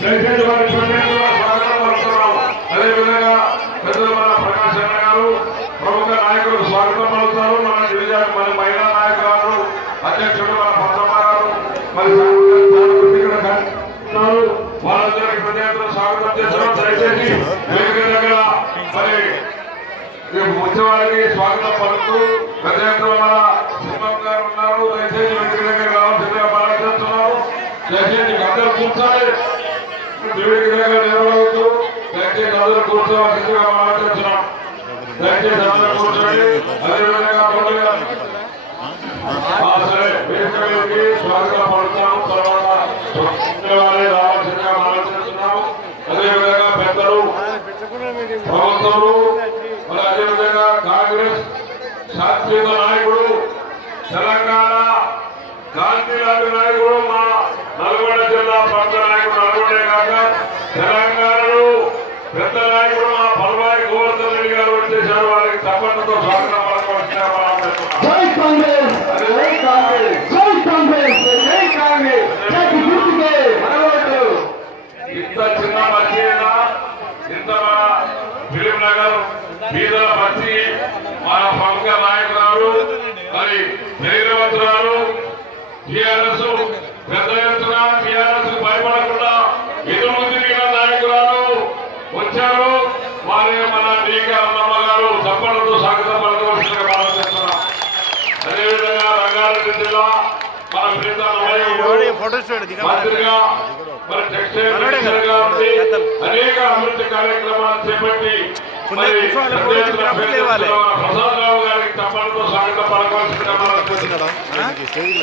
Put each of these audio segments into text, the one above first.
దయచేసి వారి స్వాగతం పలుకుతున్నాం. అదేవిధంగా పెద్దలు మన ప్రకాశ్ అన్న గారు ప్రముఖ నాయకులకు స్వాగతం పలుకుతారు. మన డివిజన్ మన మహిళా నాయకురాలు అధ్యక్షుడు మన పద్మమ్మ గారు మరి వాళ్ళందరికీ ప్రజాతంలో స్వాగతం చేస్తున్నాం. దయచేసి వేదిక దగ్గర మరి ముఖ్యవారికి స్వాగతం పలుకుతూ ప్రజాతంలో మన సింహం గారు ఉన్నారు. దయచేసి వేదిక దగ్గర రావాల్సిందిగా ప్రారంభిస్తున్నాము. దయచేసి అందరూ కూర్చోండి. వేదిక దగ్గర నిర్వహిస్తూ దయచేసి అందరూ కూర్చోవాల్సిందిగా ప్రారంభిస్తున్నాం. దయచేసి అందరూ కూర్చోండి. అదేవిధంగా సరే వేదిక మీదకి స్వాగతం పలుకుతాము. తర్వాత రావాల్సిందిగా ప్రారంభిస్తున్నాము. అదేవిధంగా పెద్దలు ప్రభుత్వాలు మరి అదేవిధంగా కాంగ్రెస్ శాస్త్రీయ నాయకుడు తెలంగాణ గాంధీ లాంటి నాయకుడు మా నల్గొండ జిల్లా ప్రాంత నాయకుడు నల్గొండే కాక తెలంగాణలో పెద్ద నాయకుడు మా పల్వాయి గోవర్ధన్ రెడ్డి గారు వచ్చేసారు. వారికి తప్పనితో స్వాగతం ఇంత చిన్న మధ్య ఇంత మన ఫిలిం నగర్ బీదల మధ్య మన ప్రముఖ నాయకురాలు మరి ధైర్యవంతురాలు టీఆర్ఎస్ పెద్ద ఎత్తున టీఆర్ఎస్ భయపడకుండా ఎదురు తిరిగిన నాయకురాలు వచ్చారు. వారి మన డీకే అమ్మమ్మ గారు తప్పలతో స్వాగతం పలకవలసిందిగా భావిస్తున్నాం. అదేవిధంగా రంగారెడ్డి జిల్లా మన మంత్రిగా మరి టెక్స్టైల్ మినిస్టర్గా ఉండి అనేక అభివృద్ధి కార్యక్రమాలు చేపట్టి ప్రసాదరావు గారికి తప్పలతో స్వాగతం పలకవలసిందిగా భావిస్తున్నాం.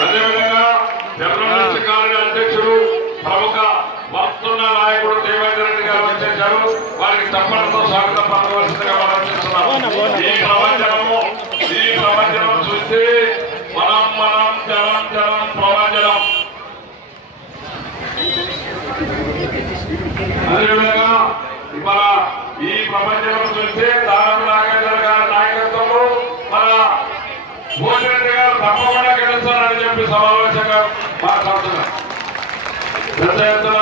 అదేవిధంగా జర్నలిస్ట్ కార్య అధ్యక్షుడు ప్రముఖ వస్తున్న నాయకుడు దేవేంద్ర రెడ్డి గారు వచ్చేశారు. వారికి తప్పలతో స్వాగతం పలకవలసిందిగా భావిస్తున్నాం. ఈ ప్రపంచం చూస్తే మనం జనం ప్రపంచం. అదేవిధంగా మన ఈ ప్రపంచం చూస్తే దానం నాగేంద్ర గారి నాయకత్వంలో మన భోజరెడ్డి గారు తప్పకుండా గెలుస్తారని చెప్పి సమావేశంగా మాట్లాడుతున్నారు. పెద్ద ఎత్తున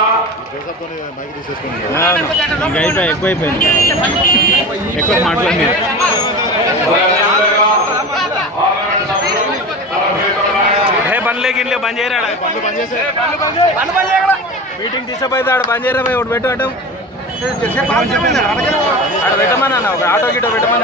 ఎక్కువైపోయింది ఎక్కువ మాట్లాడి బండ్లే గిన్లే బంద్ చేయరా మీటింగ్ డిస్టర్బ్ అయితే ఆడ బంద్ చేయరా ఒకటి పెట్టు అటు పెట్టమన్నా ఒక ఆటో గిటో పెట్టమన్నా